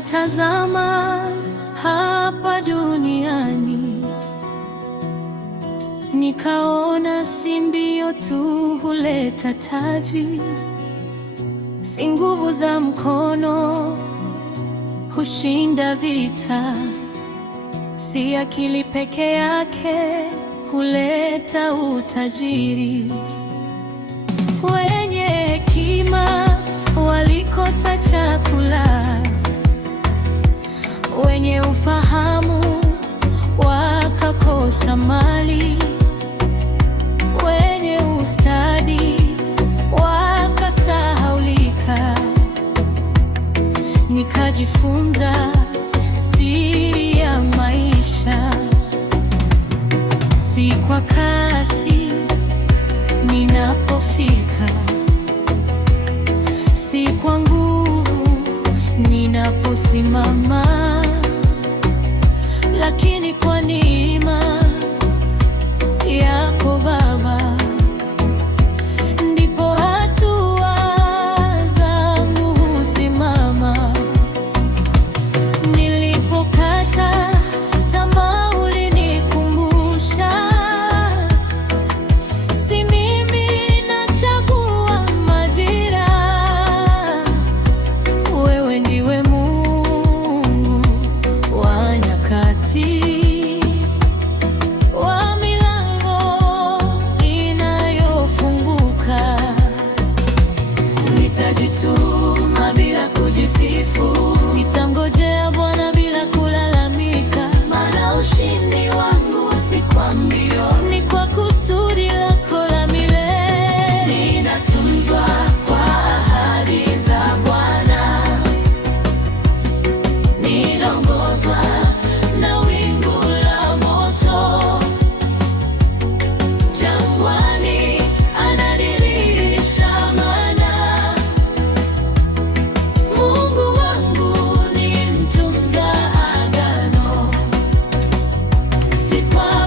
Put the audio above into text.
Nikatazama hapa duniani, nikaona si mbio tu huleta taji, si nguvu za mkono hushinda vita, si akili peke yake huleta utajiri. Wenye hekima walikosa chakula, wenye ufahamu wakakosa mali, wenye ustadi wakasahaulika. Nikajifunza siri ya maisha, si kwa kasi ninapofika, si kwa nguvu ninaposimama, lakini kwa neema yako Baba, ndipo hatua zangu husimama. Nilipokata tamaa ulinikumbusha, si mimi nachagua majira, wewe ndiwe Mungu wa nyakati, wa milango inayofunguka. Nitajituma bila kujisifu, nitangojea Bwana bila kulalamika, maana ushindi wangu si kwa mbio, ni kwa kusudi lako la milele. Ninatunzwa kwa ahadi za Bwana, ninaongozwa na wingu la moto, jangwani ananilisha mana. Mungu wangu ni mtunza agano, si kwa